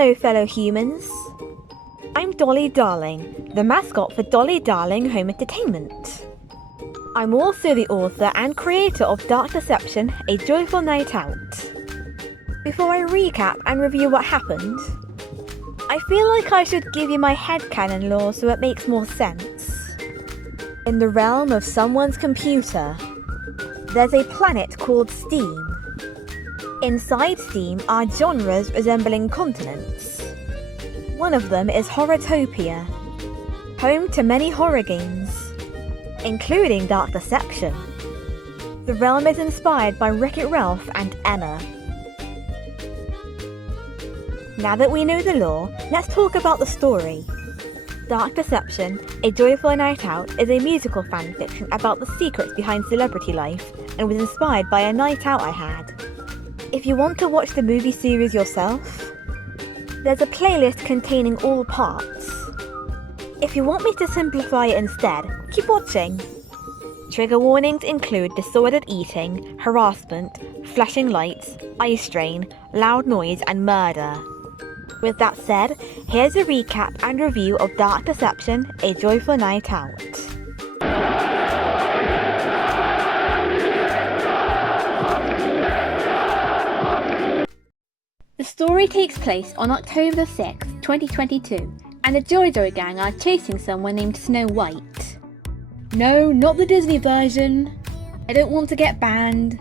Hello fellow humans, I'm Dolly Darling, the mascot for Dolly Darling Home Entertainment. I'm also the author and creator of Dark Deception, A Joyful Night Out. Before I recap and review what happened, I feel like I should give you my headcanon lore so it makes more sense. In the realm of someone's computer, there's a planet called Steam. Inside Steam are genres resembling continents. One of them is Horrortopia, home to many horror games, including Dark Deception. The realm is inspired by Wreck-It Ralph and Emma. Now that we know the lore, let's talk about the story. Dark Deception, A Joyful Night Out is a musical fanfiction about the secrets behind celebrity life and was inspired by a night out I had. If you want to watch the movie series yourself, there's a playlist containing all parts. If you want me to simplify it instead, keep watching. Trigger warnings include disordered eating, harassment, flashing lights, eye strain, loud noise and murder. With that said, here's a recap and review of Dark Deception, A Joyful Night Out. The story takes place on October 6, 2022, and the JoJo gang are chasing someone named Snow White. No, not the Disney version. I don't want to get banned.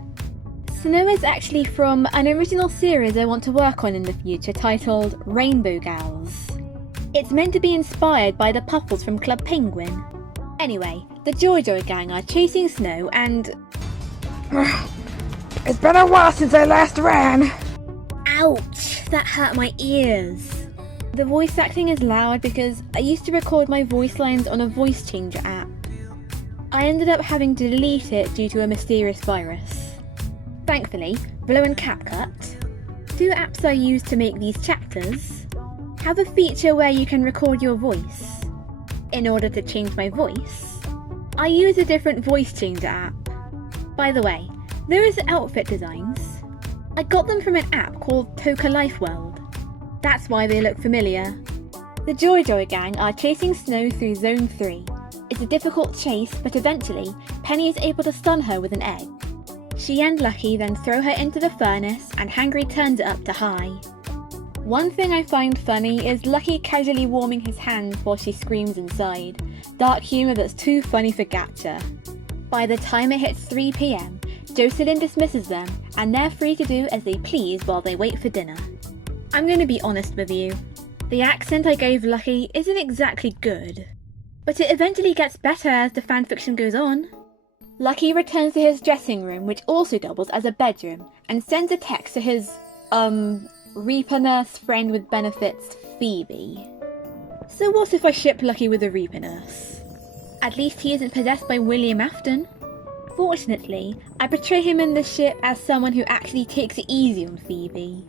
Snow is actually from an original series I want to work on in the future titled Rainbow Gals. It's meant to be inspired by the Puffles from Club Penguin. Anyway, the JoJo gang are chasing Snow and... It's been a while since I last ran. Ouch! That hurt my ears. The voice acting is loud because I used to record my voice lines on a voice changer app. I ended up having to delete it due to a mysterious virus. Thankfully, Blow and CapCut, two apps I use to make these chapters, have a feature where you can record your voice. In order to change my voice, I use a different voice changer app. By the way, those outfit designs, I got them from an app called Toka Life World. That's why they look familiar. The JoJo gang are chasing Snow through Zone 3. It's a difficult chase, but eventually, Penny is able to stun her with an egg. She and Lucky then throw her into the furnace and Hangry turns it up to high. One thing I find funny is Lucky casually warming his hands while she screams inside. Dark humour that's too funny for Gacha. By the time it hits 3 PM, Jocelyn dismisses them and they're free to do as they please while they wait for dinner. I'm going to be honest with you. The accent I gave Lucky isn't exactly good. But it eventually gets better as the fanfiction goes on. Lucky returns to his dressing room, which also doubles as a bedroom, and sends a text to his, Reaper nurse friend with benefits, Phoebe. So what if I ship Lucky with a Reaper nurse? At least he isn't possessed by William Afton. Fortunately, I portray him in the ship as someone who actually takes it easy on Phoebe.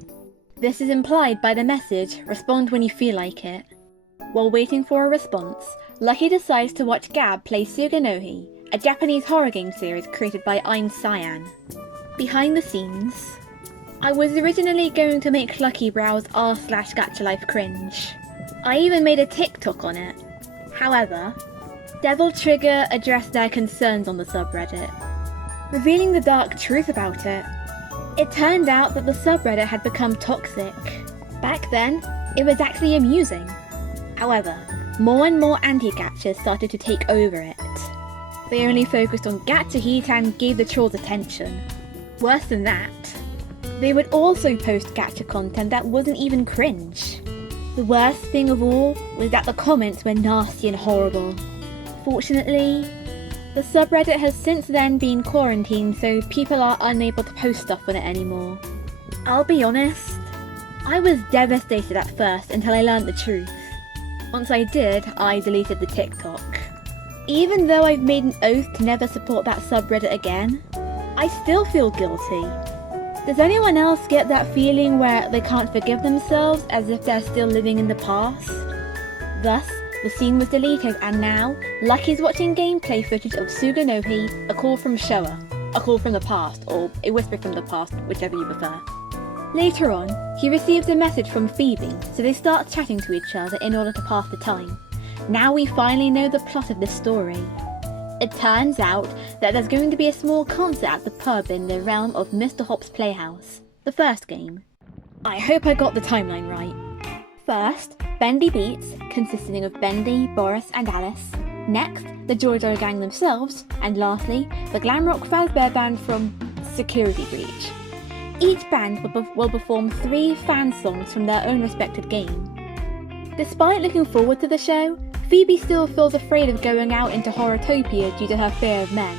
This is implied by the message, respond when you feel like it. While waiting for a response, Lucky decides to watch Gab play Suganohi, a Japanese horror game series created by I'm Cyan. Behind the scenes, I was originally going to make Lucky browse r/GachaLife cringe. I even made a TikTok on it. However, Devil Trigger addressed their concerns on the subreddit, revealing the dark truth about it. It turned out that the subreddit had become toxic. Back then, it was actually amusing. However, more and more anti-gachas started to take over it. They only focused on gacha heat and gave the trolls attention. Worse than that, they would also post gacha content that wasn't even cringe. The worst thing of all was that the comments were nasty and horrible. Fortunately, the subreddit has since then been quarantined, so people are unable to post stuff on it anymore. I'll be honest, I was devastated at first until I learned the truth. Once I did, I deleted the TikTok. Even though I've made an oath to never support that subreddit again, I still feel guilty. Does anyone else get that feeling where they can't forgive themselves as if they're still living in the past? Thus, the scene was deleted and now, Lucky's watching gameplay footage of Suganohi, A Call from Showa, A Call from the Past, or A Whisper from the Past, whichever you prefer. Later on, he receives a message from Phoebe, so they start chatting to each other in order to pass the time. Now we finally know the plot of this story. It turns out that there's going to be a small concert at the pub in the realm of Mr. Hop's Playhouse, the first game. I hope I got the timeline right. First, Bendy Beats, consisting of Bendy, Boris and Alice. Next, the Jojo Gang themselves, and lastly, the glam rock Fazbear band from Security Breach. Each band will perform 3 fan songs from their own respected game. Despite looking forward to the show, Phoebe still feels afraid of going out into Horrortopia due to her fear of men,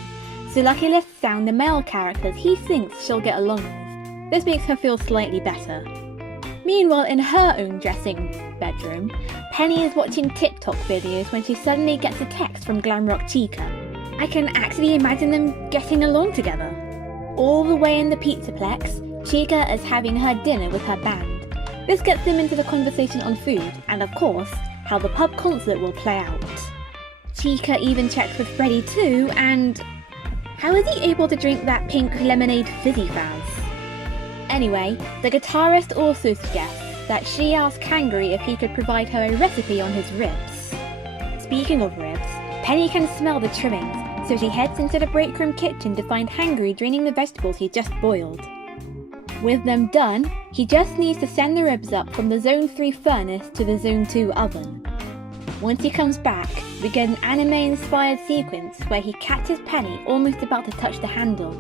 so Lucky lists down the male characters he thinks she'll get along with. This makes her feel slightly better. Meanwhile, in her own dressing bedroom, Penny is watching TikTok videos when she suddenly gets a text from Glamrock Chica. I can actually imagine them getting along together. All the way in the Pizzaplex, Chica is having her dinner with her band. This gets them into the conversation on food, and of course, how the pub concert will play out. Chica even checks with Freddy too, and how is he able to drink that pink lemonade fizzy faz? Anyway, the guitarist also suggests that she asked Kangry if he could provide her a recipe on his ribs. Speaking of ribs, Penny can smell the trimmings, so she heads into the break room kitchen to find Hangry draining the vegetables he just boiled. With them done, he just needs to send the ribs up from the Zone 3 furnace to the Zone 2 oven. Once he comes back, we get an anime-inspired sequence where he catches Penny almost about to touch the handle.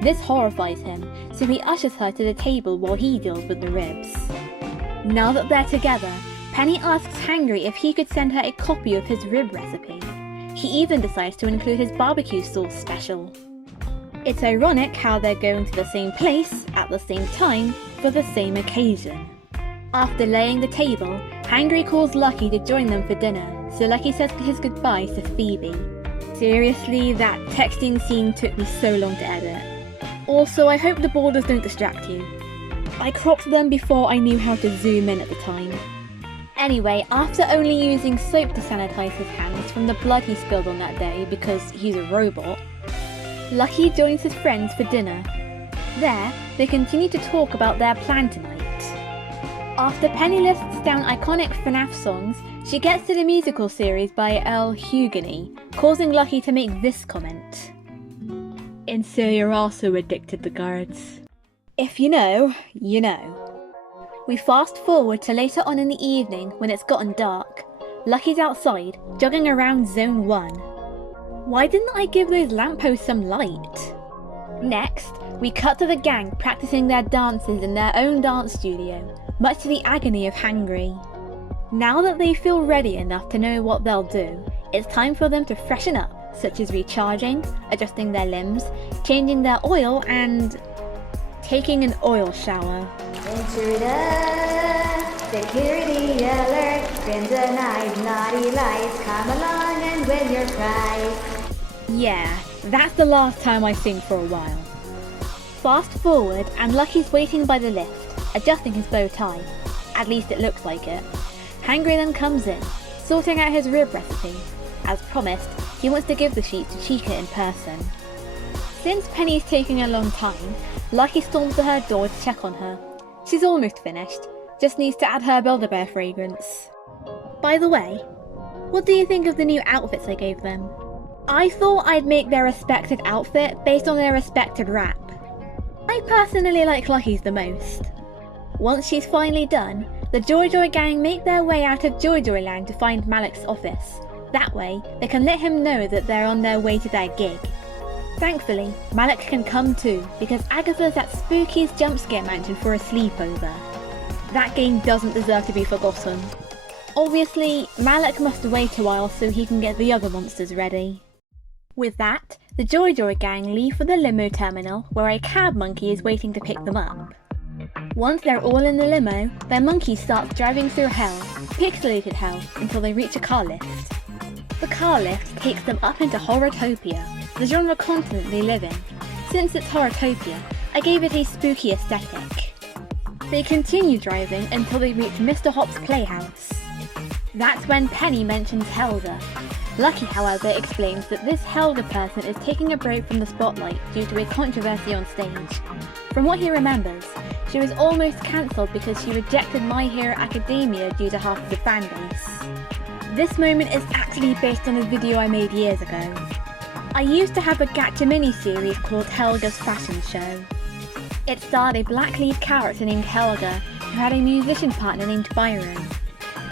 This horrifies him, so he ushers her to the table while he deals with the ribs. Now that they're together, Penny asks Hangry if he could send her a copy of his rib recipe. He even decides to include his barbecue sauce special. It's ironic how they're going to the same place, at the same time, for the same occasion. After laying the table, Hangry calls Lucky to join them for dinner, so Lucky says his goodbyes to Phoebe. Seriously, that texting scene took me so long to edit. Also, I hope the borders don't distract you. I cropped them before I knew how to zoom in at the time. Anyway, after only using soap to sanitize his hands from the blood he spilled on that day because he's a robot, Lucky joins his friends for dinner. There, they continue to talk about their plan tonight. After Penny lists down iconic FNAF songs, she gets to the musical series by El Hugany, causing Lucky to make this comment. And so you're also addicted to guards. If you know, you know. We fast forward to later on in the evening when it's gotten dark. Lucky's outside, jogging around Zone 1. Why didn't I give those lampposts some light? Next, we cut to the gang practicing their dances in their own dance studio, much to the agony of Hangry. Now that they feel ready enough to know what they'll do, it's time for them to freshen up, such as recharging, adjusting their limbs, changing their oil, and taking an oil shower. Intruder, security alert, crimsonized naughty lights, come along and win your prize. Yeah, that's the last time I sing for a while. Fast forward, and Lucky's waiting by the lift, adjusting his bow tie. At least it looks like it. Hangry then comes in, sorting out his rib recipe. As promised, he wants to give the sheet to Chica in person. Since Penny's taking a long time, Lucky storms to her door to check on her. She's almost finished, just needs to add her Build-A-Bear fragrance. By the way, what do you think of the new outfits I gave them? I thought I'd make their respected outfit based on their respected rap. I personally like Lucky's the most. Once she's finally done, the Joy gang make their way out of Joyland to find Malik's office. That way, they can let him know that they're on their way to their gig. Thankfully, Malik can come too, because Agatha's at Spooky's Jumpscare Mansion for a sleepover. That game doesn't deserve to be forgotten. Obviously, Malik must wait a while so he can get the other monsters ready. With that, the Joy gang leave for the limo terminal, where a cab monkey is waiting to pick them up. Once they're all in the limo, their monkey starts driving through hell, pixelated hell, until they reach a car lift. The car lift takes them up into Horrortopia, the genre continent they live in. Since it's Horrortopia, I gave it a spooky aesthetic. They continue driving until they reach Mr. Hop's Playhouse. That's when Penny mentions Helga. Lucky, however, explains that this Helga person is taking a break from the spotlight due to a controversy on stage. From what he remembers, She was almost cancelled because she rejected My Hero Academia due to half of the fanbase. This moment is actually based on a video I made years ago. I used to have a Gacha mini-series called Helga's Fashion Show. It starred a black lead character named Helga who had a musician partner named Byron.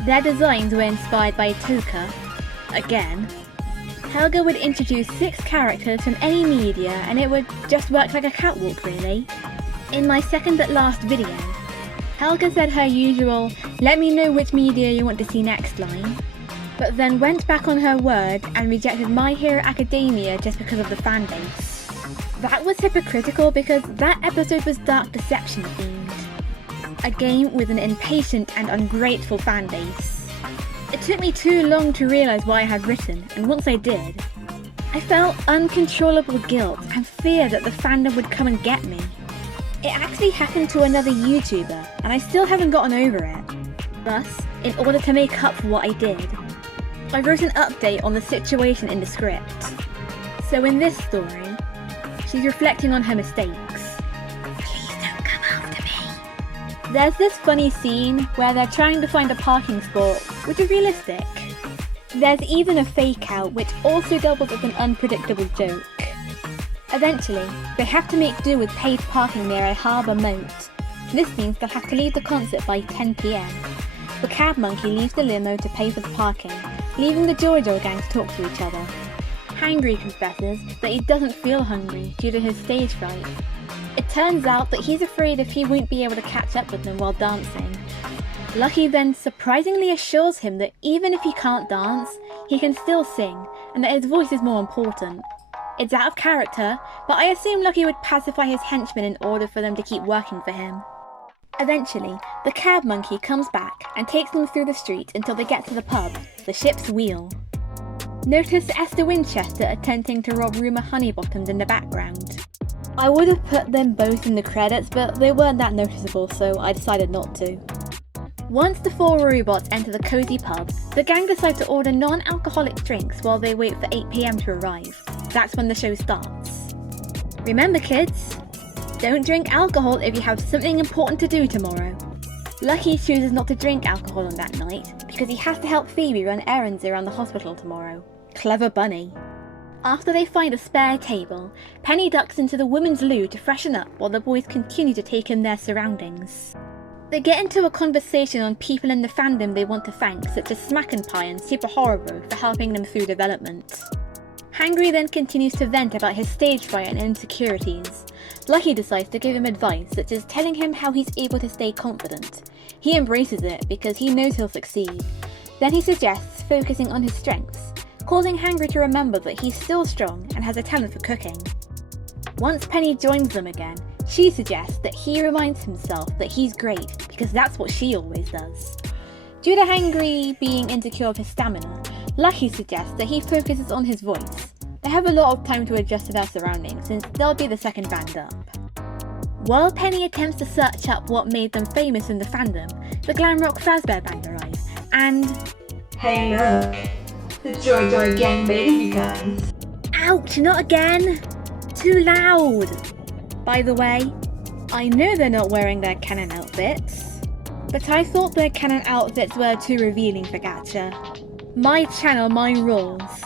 Their designs were inspired by Toka. Again. Helga would introduce 6 characters from any media and it would just work like a catwalk really. In my second but last video, Helga said her usual "let me know which media you want to see next" line, but then went back on her word and rejected My Hero Academia just because of the fanbase. That was hypocritical because that episode was Dark Deception themed. A game with an impatient and ungrateful fanbase. It took me too long to realise what I had written, and once I did, I felt uncontrollable guilt and fear that the fandom would come and get me. It actually happened to another YouTuber, and I still haven't gotten over it. Thus, in order to make up for what I did, I wrote an update on the situation in the script. So in this story, she's reflecting on her mistakes. Please don't come after me. There's this funny scene where they're trying to find a parking spot, which is realistic. There's even a fake out, which also doubles as an unpredictable joke. Eventually, they have to make do with paid parking near a harbour moat. This means they'll have to leave the concert by 10 PM. The cab monkey leaves the limo to pay for the parking, leaving the Jojo gang to talk to each other. Hangry confesses that he doesn't feel hungry due to his stage fright. It turns out that he's afraid if he won't be able to catch up with them while dancing. Lucky then surprisingly assures him that even if he can't dance, he can still sing, and that his voice is more important. It's out of character, but I assume Lucky would pacify his henchmen in order for them to keep working for him. Eventually, the cab monkey comes back and takes them through the street until they get to the pub, the Ship's Wheel. Notice Esther Winchester attempting to rob Rumour Honeybottoms in the background. I would have put them both in the credits, but they weren't that noticeable, so I decided not to. Once the 4 robots enter the cozy pub, the gang decide to order non-alcoholic drinks while they wait for 8 PM to arrive. That's when the show starts. Remember kids, don't drink alcohol if you have something important to do tomorrow. Lucky chooses not to drink alcohol on that night because he has to help Phoebe run errands around the hospital tomorrow. Clever bunny. After they find a spare table, Penny ducks into the women's loo to freshen up while the boys continue to take in their surroundings. They get into a conversation on people in the fandom they want to thank, such as Smack and Pie and Super Horrible for helping them through development. Hangry then continues to vent about his stage fright and insecurities. Lucky decides to give him advice, such as telling him how he's able to stay confident. He embraces it because he knows he'll succeed. Then he suggests focusing on his strengths, causing Hangry to remember that he's still strong and has a talent for cooking. Once Penny joins them again, she suggests that he reminds himself that he's great because that's what she always does. Due to Hangry being insecure of his stamina, Lucky suggests that he focuses on his voice. They have a lot of time to adjust to their surroundings since they'll be the second band up. While Penny attempts to search up what made them famous in the fandom, the glam rock Fazbear band arrive, and... Hey look, the Joy Joy gang made it, you guys. Ouch, not again! Too loud! By the way, I know they're not wearing their canon outfits, but I thought their canon outfits were too revealing for Gacha. My channel, my rules.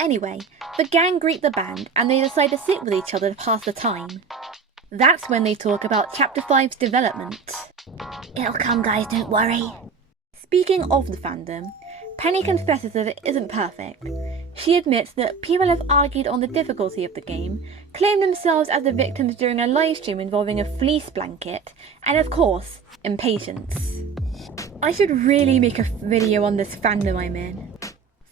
Anyway, the gang greet the band and they decide to sit with each other to pass the time. That's when they talk about Chapter 5's development. It'll come guys, don't worry. Speaking of the fandom, Penny confesses that it isn't perfect. She admits that people have argued on the difficulty of the game, claimed themselves as the victims during a livestream involving a fleece blanket, and of course, impatience. I should really make a video on this fandom I'm in.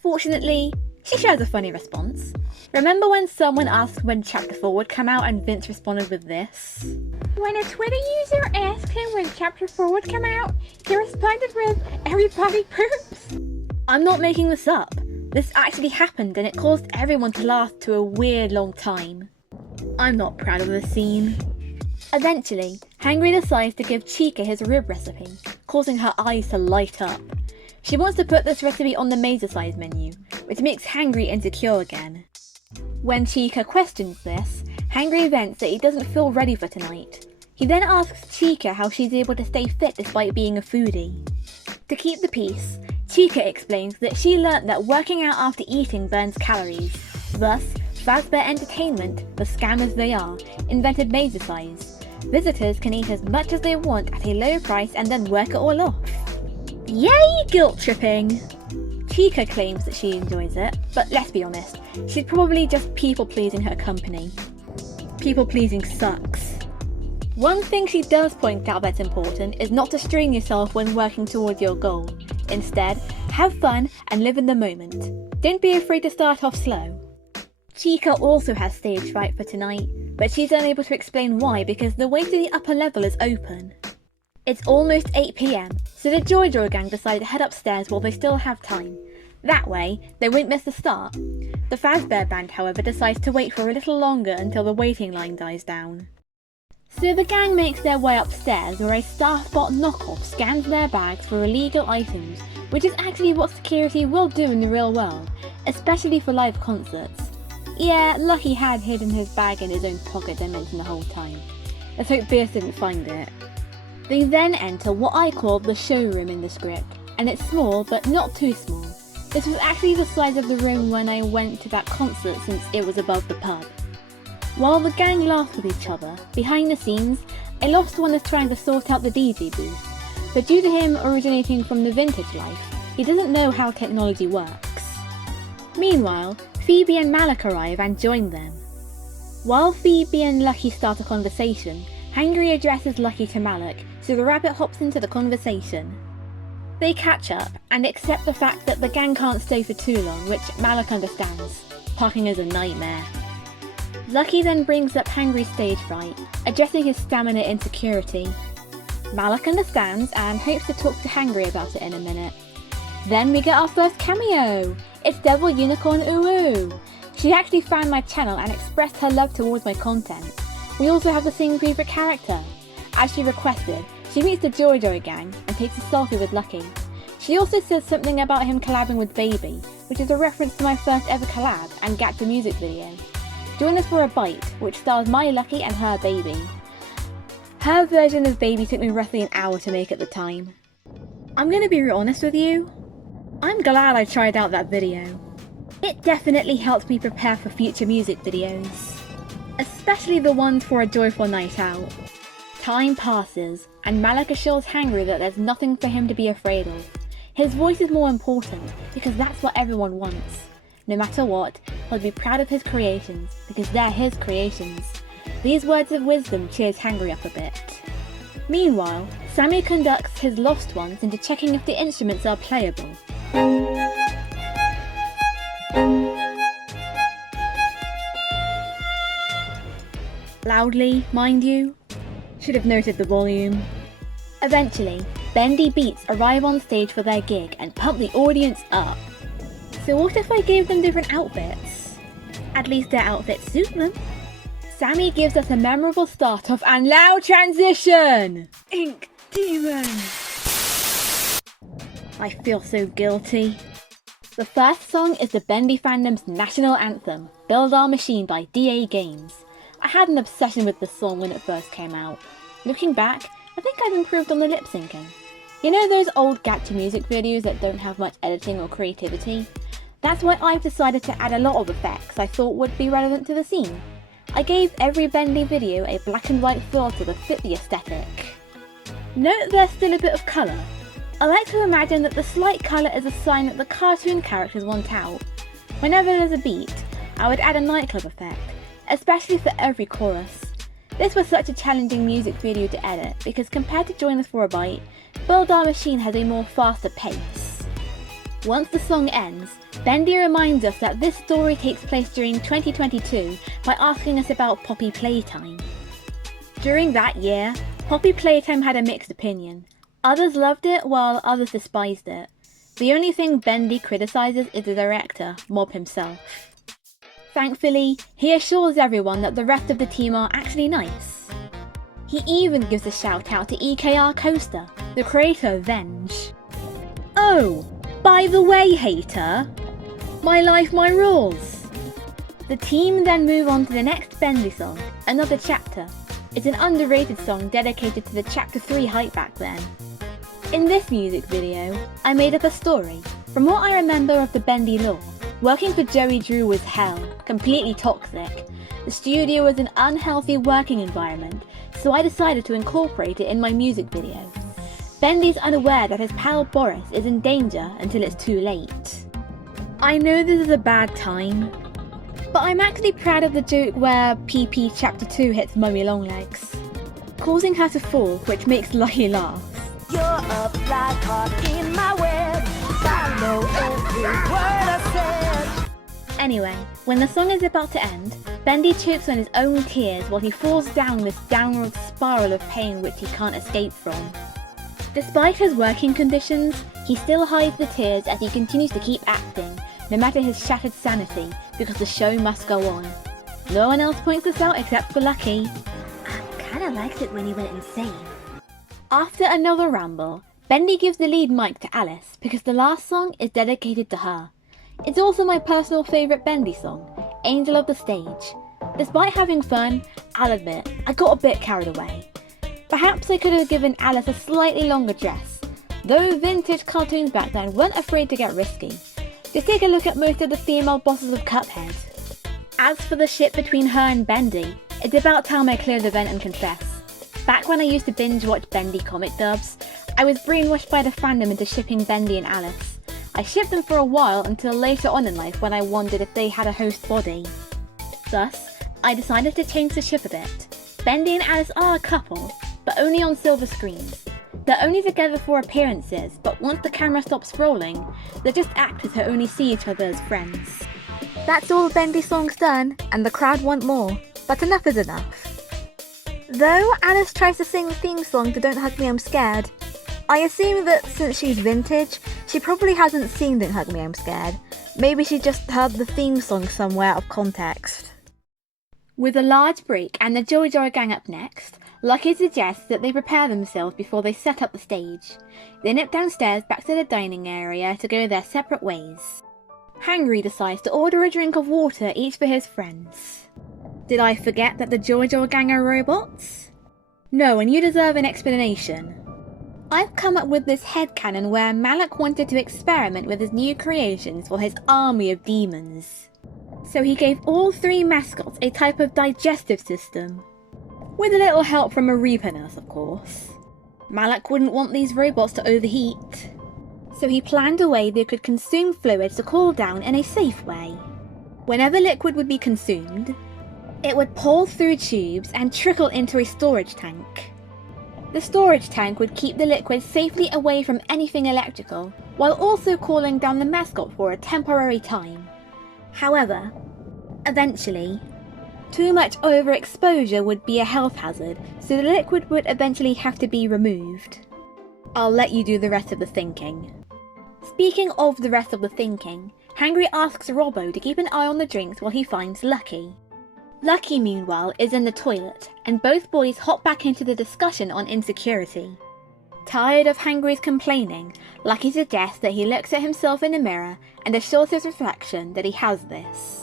Fortunately, she shares a funny response. Remember when someone asked when Chapter 4 would come out and Vince responded with this? When a Twitter user asked him when Chapter 4 would come out, he responded with, "Everybody poops." I'm not making this up. This actually happened and it caused everyone to laugh to a weird long time. I'm not proud of this scene. Eventually, Hangry decides to give Chica his rib recipe, causing her eyes to light up. She wants to put this recipe on the Mesa size menu, which makes Hangry insecure again. When Chica questions this, Hangry vents that he doesn't feel ready for tonight. He then asks Chica how she's able to stay fit despite being a foodie. To keep the peace, Chica explains that she learnt that working out after eating burns calories. Thus, Fazbear Entertainment, the scammers they are, invented Major-Size. Visitors can eat as much as they want at a low price and then work it all off. Yay, guilt tripping! Chica claims that she enjoys it, but let's be honest, she's probably just people-pleasing her company. People-pleasing sucks. One thing she does point out that's important is not to strain yourself when working towards your goal. Instead, have fun and live in the moment. Don't be afraid to start off slow. Chica also has stage fright for tonight, but she's unable to explain why because the way to the upper level is open. It's almost 8 PM, so the Joy gang decide to head upstairs while they still have time. That way, they won't miss the start. The Fazbear Band, however, decides to wait for a little longer until the waiting line dies down. So the gang makes their way upstairs where a Staffbot knockoff scans their bags for illegal items, which is actually what security will do in the real world, especially for live concerts. Yeah, Lucky had hidden his bag in his own pocket I mentioned the whole time. Let's hope Beers didn't find it. They then enter what I call the showroom in the script, and it's small but not too small. This was actually the size of the room when I went to that concert since it was above the pub. While the gang laughs with each other, behind the scenes, a lost one is trying to sort out the DJ booth, but due to him originating from the vintage life, he doesn't know how technology works. Meanwhile, Phoebe and Malik arrive and join them. While Phoebe and Lucky start a conversation, Hangry addresses Lucky to Malik, so the rabbit hops into the conversation. They catch up and accept the fact that the gang can't stay for too long, which Malik understands. Parking is a nightmare. Lucky then brings up Hangry's stage fright, addressing his stamina insecurity. Malik understands and hopes to talk to Hangry about it in a minute. Then we get our first cameo! It's Devil Unicorn Uwu! She actually found my channel and expressed her love towards my content. We also have the same favourite character. As she requested, she meets the Joy gang and takes a selfie with Lucky. She also says something about him collabing with Baby, which is a reference to my first ever collab and Gacha music video. Join us for a bite, which stars my Lucky and her Baby. Her version of Baby took me roughly an hour to make at the time. I'm gonna be real honest with you. I'm glad I tried out that video. It definitely helped me prepare for future music videos, especially the ones for a joyful night out. Time passes, and Malik assures Hangry that there's nothing for him to be afraid of. His voice is more important, because that's what everyone wants. No matter what, he'll be proud of his creations, because they're his creations. These words of wisdom cheers Hangry up a bit. Meanwhile, Sammy conducts his lost ones into checking if the instruments are playable. Loudly, mind you. Should have noted the volume. Eventually, Bendy Beats arrive on stage for their gig and pump the audience up. So what if I gave them different outfits? At least their outfits suit them. Sammy gives us a memorable start off and loud transition! Ink Demon! I feel so guilty. The first song is the Bendy fandom's national anthem, Build Our Machine by DA Games. I had an obsession with this song when it first came out. Looking back, I think I've improved on the lip syncing. You know those old Gacha music videos that don't have much editing or creativity? That's why I've decided to add a lot of effects I thought would be relevant to the scene. I gave every Bendy video a black and white filter that fit the aesthetic. Note there's still a bit of colour. I like to imagine that the slight colour is a sign that the cartoon characters want out. Whenever there's a beat, I would add a nightclub effect, especially for every chorus. This was such a challenging music video to edit because compared to Join Us for a Bite, Build Our Machine has a more faster pace. Once the song ends, Bendy reminds us that this story takes place during 2022 by asking us about Poppy Playtime. During that year, Poppy Playtime had a mixed opinion. Others loved it while others despised it. The only thing Bendy criticises is the director, Mob himself. Thankfully, he assures everyone that the rest of the team are actually nice. He even gives a shout out to EKR Coaster, the creator of Venge. Oh, by the way, hater! My life, my rules! The team then move on to the next Bendy song, Another Chapter. It's an underrated song dedicated to the Chapter 3 hype back then. In this music video, I made up a story. From what I remember of the Bendy lore, working for Joey Drew was hell, completely toxic. The studio was an unhealthy working environment, so I decided to incorporate it in my music video. Bendy's unaware that his pal Boris is in danger until it's too late. I know this is a bad time, but I'm actually proud of the joke where PP Chapter 2 hits Mummy Longlegs, causing her to fall, which makes Lucky laugh. You're a fly caught in my web. I know every word I said. Anyway, when the song is about to end, Bendy chokes on his own tears while he falls down this downward spiral of pain which he can't escape from. Despite his working conditions, he still hides the tears as he continues to keep acting, no matter his shattered sanity, because the show must go on. No one else points this out except for Lucky. I kinda liked it when he went insane. After another ramble, Bendy gives the lead mic to Alice because the last song is dedicated to her. It's also my personal favourite Bendy song, Angel of the Stage. Despite having fun, I'll admit, I got a bit carried away. Perhaps I could have given Alice a slightly longer dress, though vintage cartoons back then weren't afraid to get risky. Just take a look at most of the female bosses of Cuphead. As for the ship between her and Bendy, it's about time I clear the vent and confess. Back when I used to binge watch Bendy comic dubs, I was brainwashed by the fandom into shipping Bendy and Alice. I shipped them for a while until later on in life when I wondered if they had a host body. Thus, I decided to change the ship a bit. Bendy and Alice are a couple, but only on silver screens. They're only together for appearances, but once the camera stops rolling, they're just actors who only see each other as friends. That's all Bendy songs done, and the crowd want more, but enough is enough. Though Alice tries to sing the theme song to Don't Hug Me I'm Scared, I assume that since she's vintage, she probably hasn't seen Don't Hug Me I'm Scared. Maybe she just heard the theme song somewhere out of context. With a large break and the Joy Joy gang up next, Lucky suggests that they prepare themselves before they set up the stage. They nip downstairs back to the dining area to go their separate ways. Hangry decides to order a drink of water each for his friends. Did I forget that the Joy Joy gang are robots? No, and you deserve an explanation. I've come up with this headcanon where Malak wanted to experiment with his new creations for his army of demons. So he gave all three mascots a type of digestive system. With a little help from a Reaper nurse, of course. Malak wouldn't want these robots to overheat, so he planned a way they could consume fluids to cool down in a safe way. Whenever liquid would be consumed, it would pour through tubes and trickle into a storage tank. The storage tank would keep the liquid safely away from anything electrical, while also cooling down the mascot for a temporary time. However, eventually, too much overexposure would be a health hazard, so the liquid would eventually have to be removed. I'll let you do the rest of the thinking. Speaking of the rest of the thinking, Hangry asks Robbo to keep an eye on the drinks while he finds Lucky. Lucky, meanwhile, is in the toilet, and both boys hop back into the discussion on insecurity. Tired of Hangry's complaining, Lucky suggests that he looks at himself in a mirror and assures his reflection that he has this.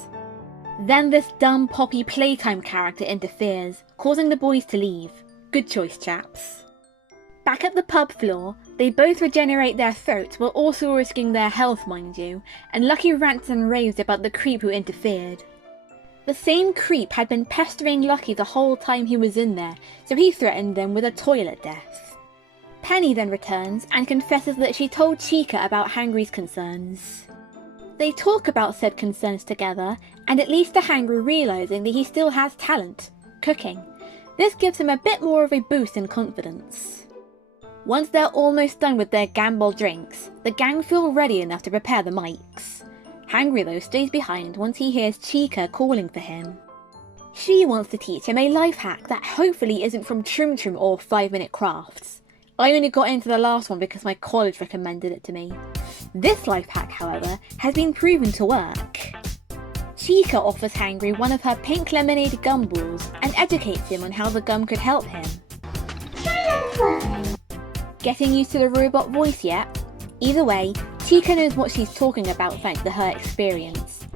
Then this dumb Poppy Playtime character interferes, causing the boys to leave. Good choice, chaps. Back at the pub floor, they both regenerate their throats while also risking their health, mind you, and Lucky rants and raves about the creep who interfered. The same creep had been pestering Lucky the whole time he was in there, so he threatened them with a toilet death. Penny then returns and confesses that she told Chica about Hangry's concerns. They talk about said concerns together, and it leads to Hangry realising that he still has talent, cooking. This gives him a bit more of a boost in confidence. Once they're almost done with their gamble drinks, the gang feel ready enough to prepare the mics. Hangry though stays behind once he hears Chica calling for him. She wants to teach him a life hack that hopefully isn't from Trum Trum or 5-Minute Crafts. I only got into the last one because my college recommended it to me. This life hack, however, has been proven to work. Chica offers Hangry one of her pink lemonade gumballs and educates him on how the gum could help him. Getting used to the robot voice yet? Either way, Chica knows what she's talking about thanks to her experience.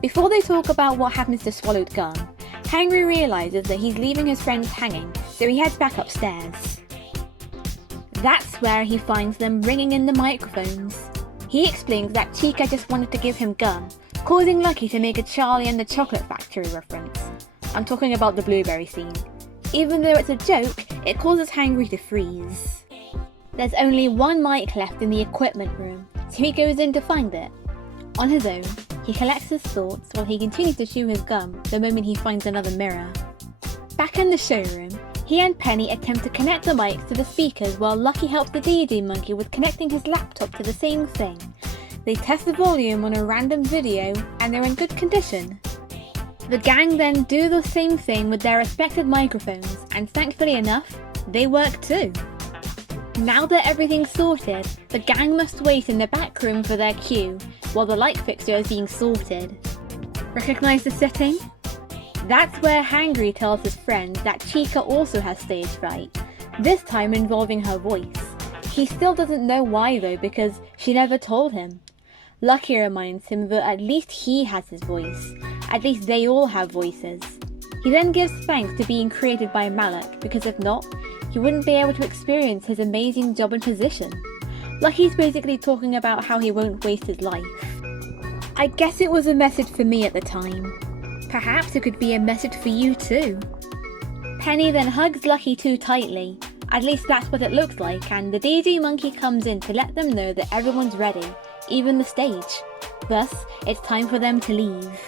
Before they talk about what happens to swallowed gum, Hangry realises that he's leaving his friends hanging so he heads back upstairs. That's where he finds them ringing in the microphones. He explains that Chica just wanted to give him gum, causing Lucky to make a Charlie and the Chocolate Factory reference. I'm talking about the blueberry scene. Even though it's a joke, it causes Hangry to freeze. There's only one mic left in the equipment room, so he goes in to find it. On his own, he collects his thoughts while he continues to chew his gum the moment he finds another mirror. Back in the showroom, he and Penny attempt to connect the mics to the speakers while Lucky helps the DJ monkey with connecting his laptop to the same thing. They test the volume on a random video and they're in good condition. The gang then do the same thing with their respective microphones, and thankfully enough, they work too. Now that everything's sorted, the gang must wait in the back room for their cue, while the light fixture is being sorted. Recognise the setting? That's where Hangry tells his friend that Chica also has stage fright, this time involving her voice. He still doesn't know why though, because she never told him. Lucky reminds him that at least he has his voice. At least they all have voices. He then gives thanks to being created by Malak, because if not, he wouldn't be able to experience his amazing job and position. Lucky's basically talking about how he won't waste his life. I guess it was a message for me at the time. Perhaps it could be a message for you too. Penny then hugs Lucky too tightly. At least that's what it looks like, and the DJ monkey comes in to let them know that everyone's ready, even the stage. Thus, it's time for them to leave.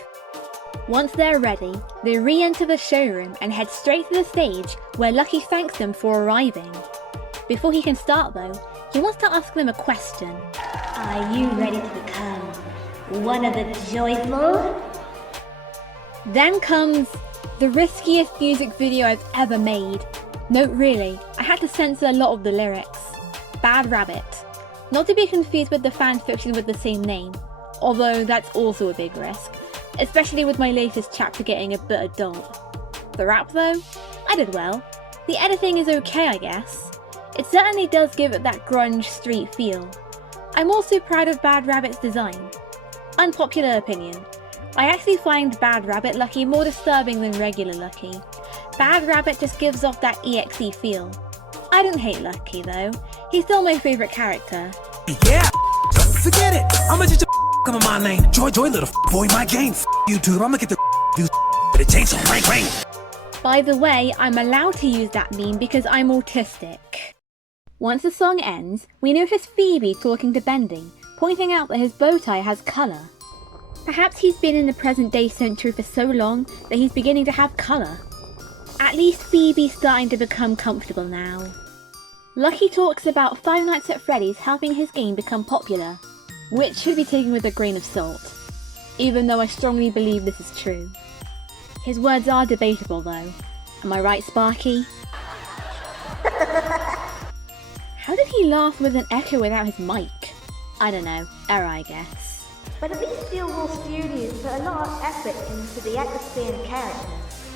Once they're ready, they re-enter the showroom and head straight to the stage where Lucky thanks them for arriving. Before he can start though, he wants to ask them a question. Are you ready to become one of the joyful? Then comes the riskiest music video I've ever made. No, really, I had to censor a lot of the lyrics. Bad Rabbit. Not to be confused with the fan fiction with the same name, although that's also a big risk, especially with my latest chapter getting a bit adult. The rap though? I did well. The editing is okay, I guess. It certainly does give it that grunge street feel. I'm also proud of Bad Rabbit's design. Unpopular opinion. I actually find Bad Rabbit Lucky more disturbing than regular Lucky. Bad Rabbit just gives off that EXE feel. I don't hate Lucky though. He's still my favourite character. Yeah, don't forget it. I'ma just come on my name. Joy, little boy, my game. YouTube, I'ma get the views, but it change so rain. By the way, I'm allowed to use that meme because I'm autistic. Once the song ends, we notice Phoebe talking to Bendy, pointing out that his bow tie has colour. Perhaps he's been in the present day century for so long that he's beginning to have colour. At least Phoebe's starting to become comfortable now. Lucky talks about Five Nights at Freddy's helping his game become popular, which should be taken with a grain of salt, even though I strongly believe this is true. His words are debatable though. Am I right, Sparky? How did he laugh with an echo without his mic? I don't know, error I guess. But at least Steelwolf Studios put a lot of effort into the atmosphere and characters.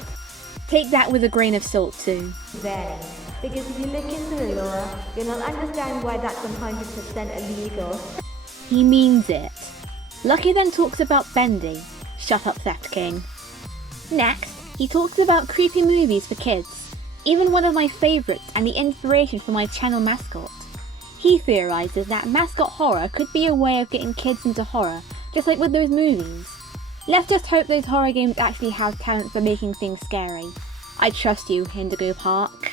Take that with a grain of salt too. Very. Because if you look into the lore, you'll understand why that's 100% illegal. He means it. Lucky then talks about Bendy. Shut up, Theft King. Next, he talks about creepy movies for kids. Even one of my favourites and the inspiration for my channel mascot. He theorises that mascot horror could be a way of getting kids into horror, just like with those movies. Let's just hope those horror games actually have talent for making things scary. I trust you, Indigo Park.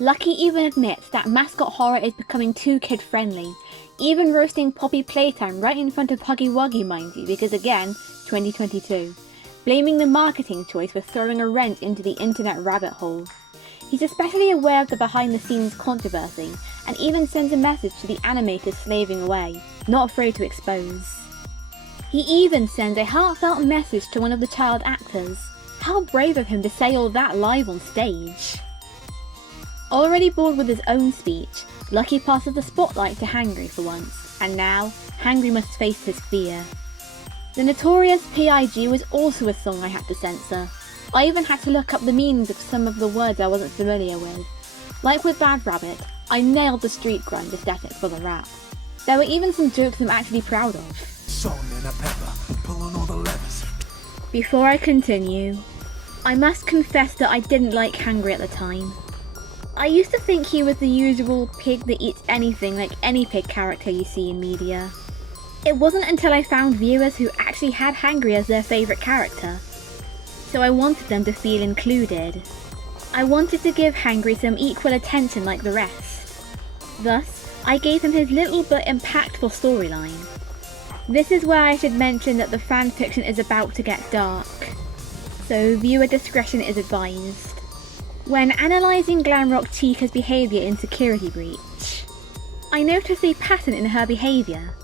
Lucky even admits that mascot horror is becoming too kid-friendly, even roasting Poppy Playtime right in front of Huggy Wuggy, mind you, because again, 2022. Blaming the marketing choice for throwing a wrench into the internet rabbit hole. He's especially aware of the behind-the-scenes controversy, and even sends a message to the animators slaving away, not afraid to expose. He even sends a heartfelt message to one of the child actors. How brave of him to say all that live on stage. Already bored with his own speech, Lucky passes the spotlight to Hangry for once, and now, Hangry must face his fear. The notorious P.I.G. was also a song I had to censor. I even had to look up the meanings of some of the words I wasn't familiar with. Like with Bad Rabbit, I nailed the street grunge aesthetic for the rap. There were even some jokes I'm actually proud of. Salt and a pepper, pulling all the levers. Before I continue, I must confess that I didn't like Hangry at the time. I used to think he was the usual pig that eats anything like any pig character you see in media. It wasn't until I found viewers who actually had Hangry as their favourite character. So I wanted them to feel included. I wanted to give Hangry some equal attention like the rest. Thus, I gave him his little but impactful storyline. This is where I should mention that the fanfiction is about to get dark, so viewer discretion is advised. When analysing Glamrock Chica's behaviour in Security Breach, I noticed a pattern in her behaviour.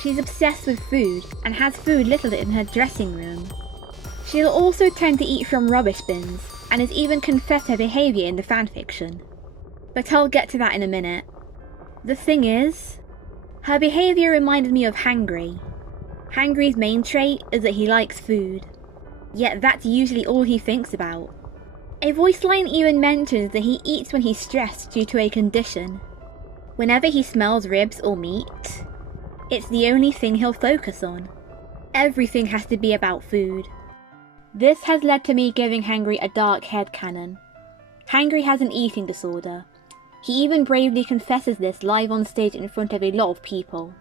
She's obsessed with food and has food littered in her dressing room. She'll also tend to eat from rubbish bins and has even confessed her behaviour in the fanfiction. But I'll get to that in a minute. The thing is, her behaviour reminded me of Hangry. Hangry's main trait is that he likes food, yet that's usually all he thinks about. A voice line even mentions that he eats when he's stressed due to a condition. Whenever he smells ribs or meat, it's the only thing he'll focus on. Everything has to be about food. This has led to me giving Hangry a dark headcanon. Hangry has an eating disorder. He even bravely confesses this live on stage in front of a lot of people.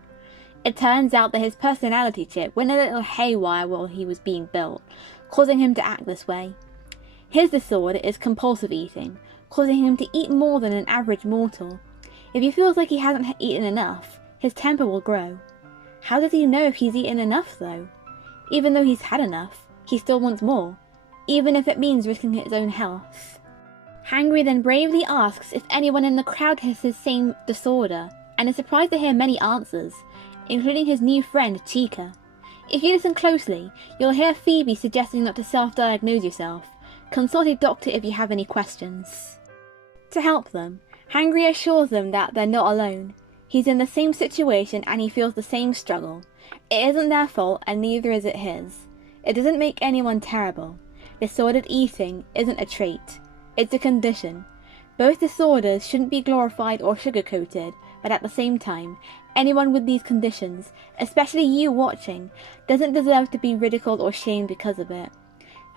It turns out that his personality chip went a little haywire while he was being built, causing him to act this way. His disorder is compulsive eating, causing him to eat more than an average mortal. If he feels like he hasn't eaten enough, his temper will grow. How does he know if he's eaten enough though? Even though he's had enough, he still wants more, even if it means risking his own health. Hangry then bravely asks if anyone in the crowd has his same disorder, and is surprised to hear many answers, including his new friend Chica. If you listen closely, you'll hear Phoebe suggesting not to self-diagnose yourself. Consult a doctor if you have any questions. To help them, Hangry assures them that they're not alone. He's in the same situation and he feels the same struggle. It isn't their fault and neither is it his. It doesn't make anyone terrible. Disordered eating isn't a trait. It's a condition. Both disorders shouldn't be glorified or sugar-coated, but at the same time, anyone with these conditions, especially you watching, doesn't deserve to be ridiculed or shamed because of it.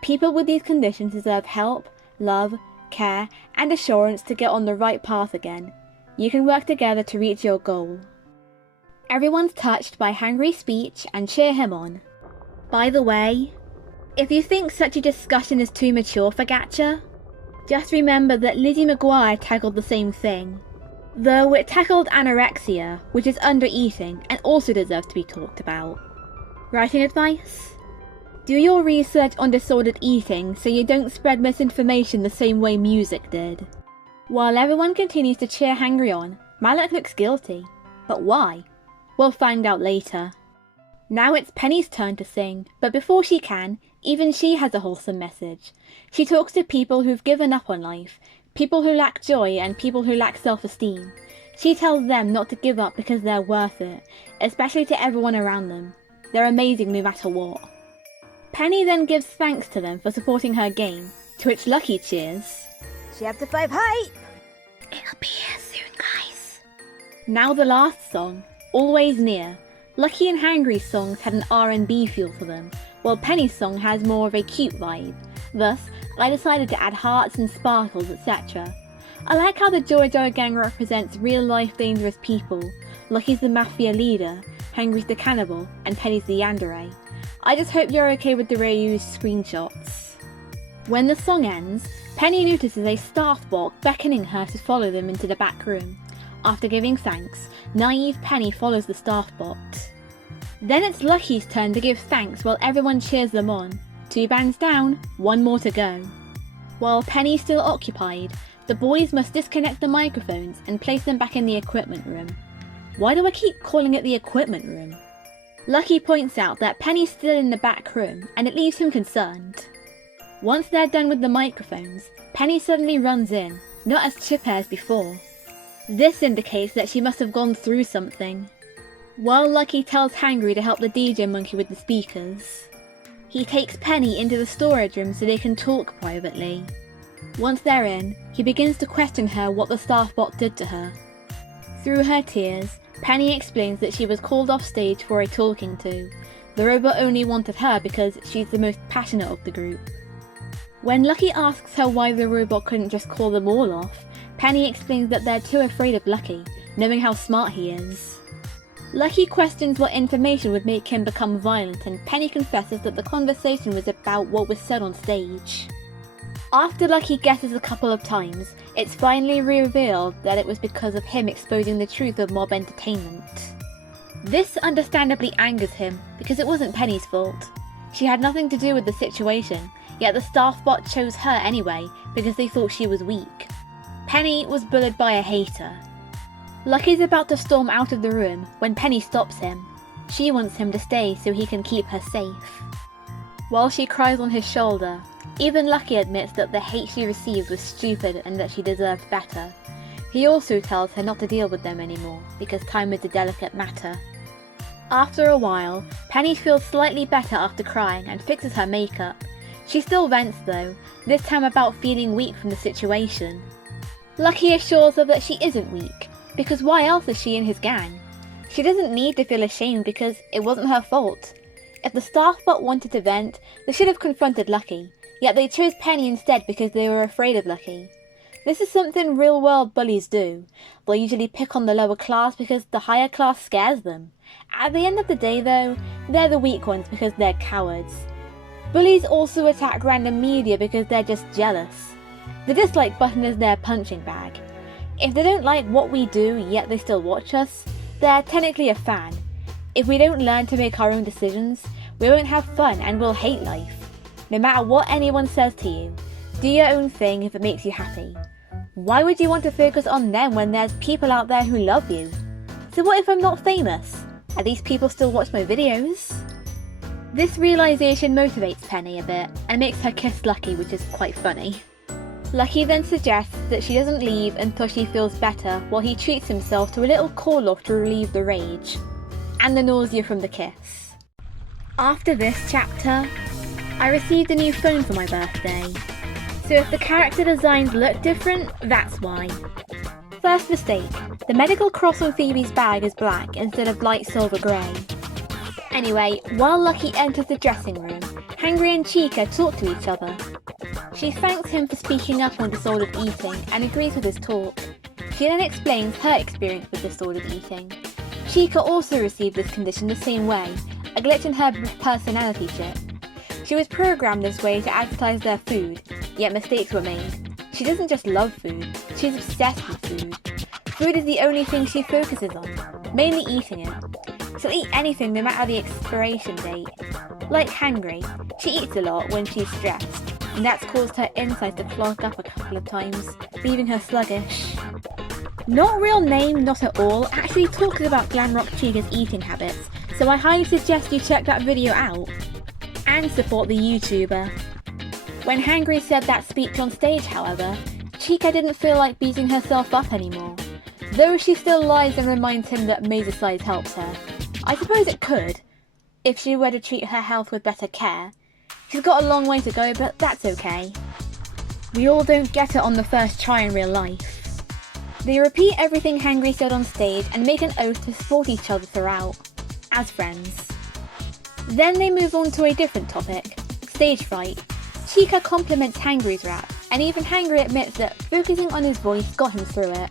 People with these conditions deserve help, love, care, and assurance to get on the right path again. You can work together to reach your goal. Everyone's touched by Hangry's speech and cheer him on. By the way, if you think such a discussion is too mature for Gacha, just remember that Lizzie McGuire tackled the same thing. Though it tackled anorexia, which is under-eating and also deserves to be talked about. Writing advice? Do your research on disordered eating so you don't spread misinformation the same way music did. While everyone continues to cheer Hangry on, Malak looks guilty. But why? We'll find out later. Now it's Penny's turn to sing, but before she can, even she has a wholesome message. She talks to people who've given up on life, people who lack joy and people who lack self-esteem. She tells them not to give up because they're worth it, especially to everyone around them. They're amazing no matter what. Penny then gives thanks to them for supporting her game, to which Lucky cheers. Chapter 5 hype! It'll be here soon, guys. Now the last song, Always Near. Lucky and Hangry's songs had an R&B feel to them, while Penny's song has more of a cute vibe. Thus, I decided to add hearts and sparkles, etc. I like how the Jojo gang represents real-life dangerous people. Lucky's the mafia leader, Hangry's the cannibal, and Penny's the yandere. I just hope you're okay with the reused screenshots. When the song ends, Penny notices a staff bot beckoning her to follow them into the back room. After giving thanks, naive Penny follows the staff bot. Then it's Lucky's turn to give thanks while everyone cheers them on. 2 bands down, 1 more to go. While Penny's still occupied, the boys must disconnect the microphones and place them back in the equipment room. Why do I keep calling it the equipment room? Lucky points out that Penny's still in the back room and it leaves him concerned. Once they're done with the microphones, Penny suddenly runs in, not as chipper as before. This indicates that she must have gone through something. While Lucky tells Hangry to help the DJ monkey with the speakers, he takes Penny into the storage room so they can talk privately. Once they're in, he begins to question her what the staff bot did to her. Through her tears, Penny explains that she was called off stage for a talking to. The robot only wanted her because she's the most passionate of the group. When Lucky asks her why the robot couldn't just call them all off, Penny explains that they're too afraid of Lucky, knowing how smart he is. Lucky questions what information would make him become violent, and Penny confesses that the conversation was about what was said on stage. After Lucky guesses a couple of times, it's finally revealed that it was because of him exposing the truth of mob entertainment. This understandably angers him, because it wasn't Penny's fault. She had nothing to do with the situation, yet the staff bot chose her anyway, because they thought she was weak. Penny was bullied by a hater. Lucky's about to storm out of the room when Penny stops him. She wants him to stay so he can keep her safe. While she cries on his shoulder, even Lucky admits that the hate she received was stupid and that she deserved better. He also tells her not to deal with them anymore, because time is a delicate matter. After a while, Penny feels slightly better after crying and fixes her makeup. She still vents though, this time about feeling weak from the situation. Lucky assures her that she isn't weak, because why else is she in his gang? She doesn't need to feel ashamed because it wasn't her fault. If the staff bot wanted to vent, they should have confronted Lucky, yet they chose Penny instead because they were afraid of Lucky. This is something real-world bullies do. They'll usually pick on the lower class because the higher class scares them. At the end of the day though, they're the weak ones because they're cowards. Bullies also attack random media because they're just jealous. The dislike button is their punching bag. If they don't like what we do yet they still watch us, they're technically a fan. If we don't learn to make our own decisions, we won't have fun and we'll hate life. No matter what anyone says to you, do your own thing if it makes you happy. Why would you want to focus on them when there's people out there who love you? So what if I'm not famous? At least people still watch my videos? This realisation motivates Penny a bit and makes her kiss Lucky, which is quite funny. Lucky then suggests that she doesn't leave until she feels better while he treats himself to a little call-off to relieve the rage and the nausea from the kiss. After this chapter, I received a new phone for my birthday. So if the character designs look different, that's why. First mistake, the medical cross on Phoebe's bag is black instead of light silver grey. Anyway, while Lucky enters the dressing room, Hangry and Chica talk to each other. She thanks him for speaking up on disordered eating and agrees with his talk. She then explains her experience with disordered eating. Chica also received this condition the same way, a glitch in her personality chip. She was programmed this way to advertise their food, yet mistakes were made. She doesn't just love food, she's obsessed with food. Food is the only thing she focuses on, mainly eating it. She'll eat anything no matter the expiration date. Like Hangry, she eats a lot when she's stressed, and that's caused her insides to clog up a couple of times, leaving her sluggish. Not Real Name Not At All actually talks about Glamrock Chica's eating habits, so I highly suggest you check that video out. And support the YouTuber. When Hangry said that speech on stage, however, Chica didn't feel like beating herself up anymore, though she still lies and reminds him that Mazercise helps her. I suppose it could, if she were to treat her health with better care. She's got a long way to go, but that's okay. We all don't get it on the first try in real life. They repeat everything Hangry said on stage and make an oath to support each other throughout, as friends. Then they move on to a different topic, stage fright. Chica compliments Hangry's rap, and even Hangry admits that focusing on his voice got him through it.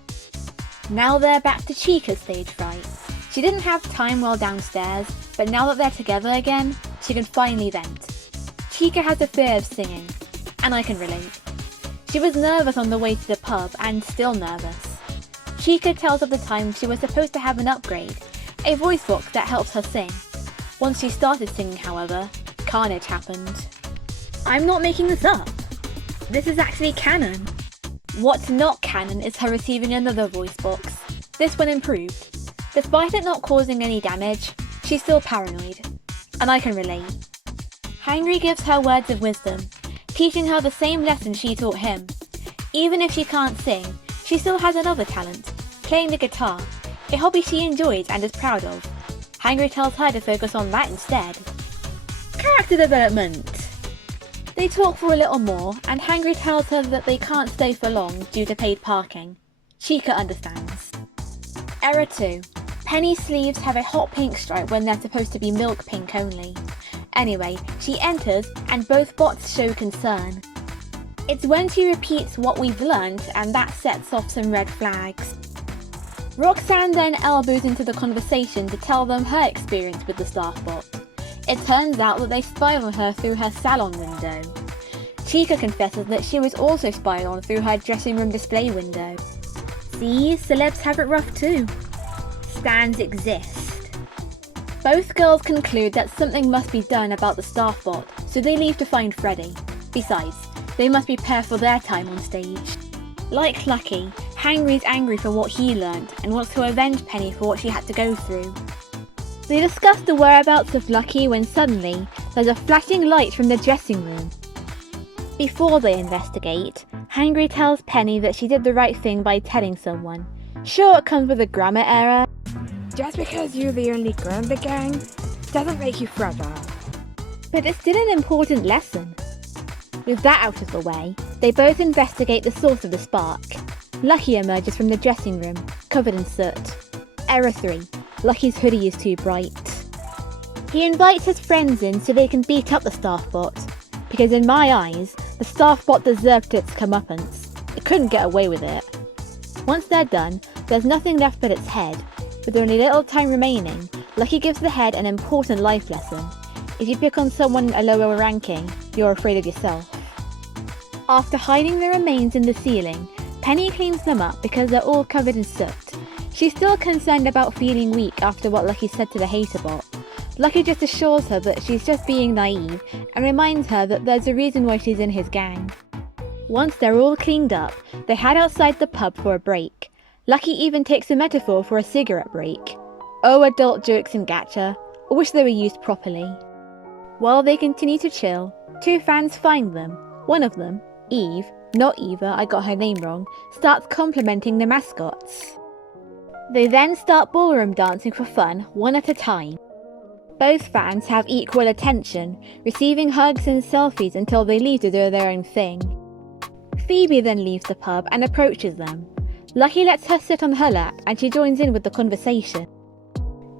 Now they're back to Chica's stage fright. She didn't have time while downstairs, but now that they're together again, she can finally vent. Chica has a fear of singing, and I can relate. She was nervous on the way to the pub, and still nervous. Chica tells of the time she was supposed to have an upgrade, a voice box that helps her sing. Once she started singing, however, carnage happened. I'm not making this up. This is actually canon. What's not canon is her receiving another voice box, this one improved. Despite it not causing any damage, she's still paranoid. And I can relate. Hangry gives her words of wisdom, teaching her the same lesson she taught him. Even if she can't sing, she still has another talent, playing the guitar, a hobby she enjoys and is proud of. Hangry tells her to focus on that instead. Character development! They talk for a little more, and Hangry tells her that they can't stay for long due to paid parking. Chica understands. Error 2. Penny's sleeves have a hot pink stripe when they're supposed to be milk pink only. Anyway, she enters, and both bots show concern. It's when she repeats what we've learned, and that sets off some red flags. Roxanne then elbows into the conversation to tell them her experience with the Staffbot. It turns out that they spied on her through her salon window. Chica confesses that she was also spied on through her dressing room display window. See, celebs have it rough too. Stans exist. Both girls conclude that something must be done about the Staffbot, so they leave to find Freddy. Besides, they must prepare for their time on stage. Like Lucky, Hangry's angry for what he learned and wants to avenge Penny for what she had to go through. They discuss the whereabouts of Lucky when suddenly there's a flashing light from the dressing room. Before they investigate, Hangry tells Penny that she did the right thing by telling someone. Sure, it comes with a grammar error. Just because you're the only girl in the gang doesn't make you fragile. But it's still an important lesson. With that out of the way, they both investigate the source of the spark. Lucky emerges from the dressing room, covered in soot. Error 3. Lucky's hoodie is too bright. He invites his friends in so they can beat up the Staffbot, because in my eyes, the Staffbot deserved its comeuppance. It couldn't get away with it. Once they're done, there's nothing left but its head. With only little time remaining, Lucky gives the head an important life lesson. If you pick on someone a lower ranking, you're afraid of yourself. After hiding the remains in the ceiling, Penny cleans them up because they're all covered in soot. She's still concerned about feeling weak after what Lucky said to the haterbot. Lucky just assures her that she's just being naive and reminds her that there's a reason why she's in his gang. Once they're all cleaned up, they head outside the pub for a break. Lucky even takes a metaphor for a cigarette break. Oh, adult jokes in Gacha. I wish they were used properly. While they continue to chill, two fans find them. One of them, Eve, not Eva, I got her name wrong, starts complimenting the mascots. They then start ballroom dancing for fun, one at a time. Both fans have equal attention, receiving hugs and selfies until they leave to do their own thing. Phoebe then leaves the pub and approaches them. Lucky lets her sit on her lap and she joins in with the conversation.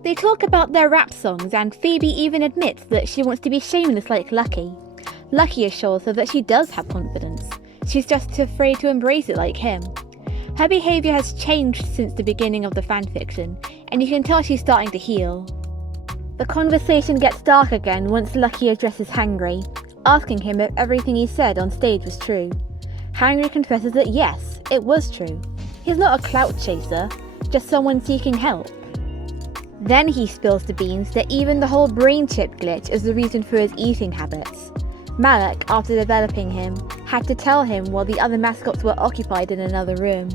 They talk about their rap songs and Phoebe even admits that she wants to be shameless like Lucky. Lucky assures her that she does have confidence. She's just afraid to embrace it like him. Her behaviour has changed since the beginning of the fanfiction, and you can tell she's starting to heal. The conversation gets dark again once Lucky addresses Hangry, asking him if everything he said on stage was true. Hangry confesses that yes, it was true. He's not a clout chaser, just someone seeking help. Then he spills the beans that even the whole brain chip glitch is the reason for his eating habits. Malak, after developing him, had to tell him while the other mascots were occupied in another room.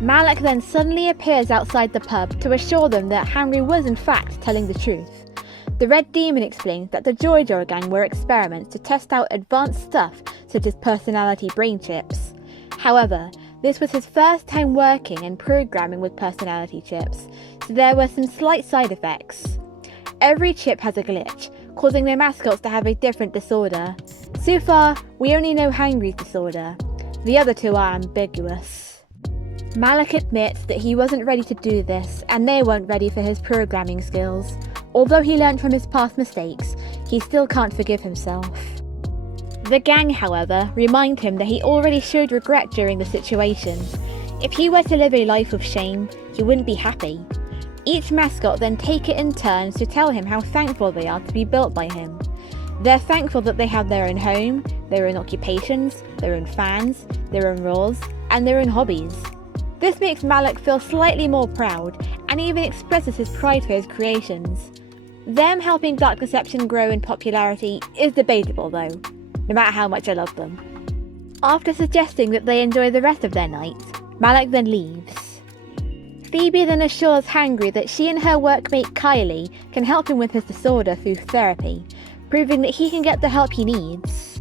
Malak then suddenly appears outside the pub to assure them that Hangry was in fact telling the truth. The Red Demon explains that the Joy Gang were experiments to test out advanced stuff such as personality brain chips. However, this was his first time working and programming with personality chips, so there were some slight side effects. Every chip has a glitch, causing their mascots to have a different disorder. So far, we only know Hangry's disorder. The other two are ambiguous. Malak admits that he wasn't ready to do this, and they weren't ready for his programming skills. Although he learned from his past mistakes, he still can't forgive himself. The gang, however, remind him that he already showed regret during the situation. If he were to live a life of shame, he wouldn't be happy. Each mascot then take it in turns to tell him how thankful they are to be built by him. They're thankful that they have their own home, their own occupations, their own fans, their own roles, and their own hobbies. This makes Malak feel slightly more proud, and even expresses his pride for his creations. Them helping Dark Deception grow in popularity is debatable though, no matter how much I love them. After suggesting that they enjoy the rest of their night, Malak then leaves. Phoebe then assures Hangry that she and her workmate Kylie can help him with his disorder through therapy, proving that he can get the help he needs.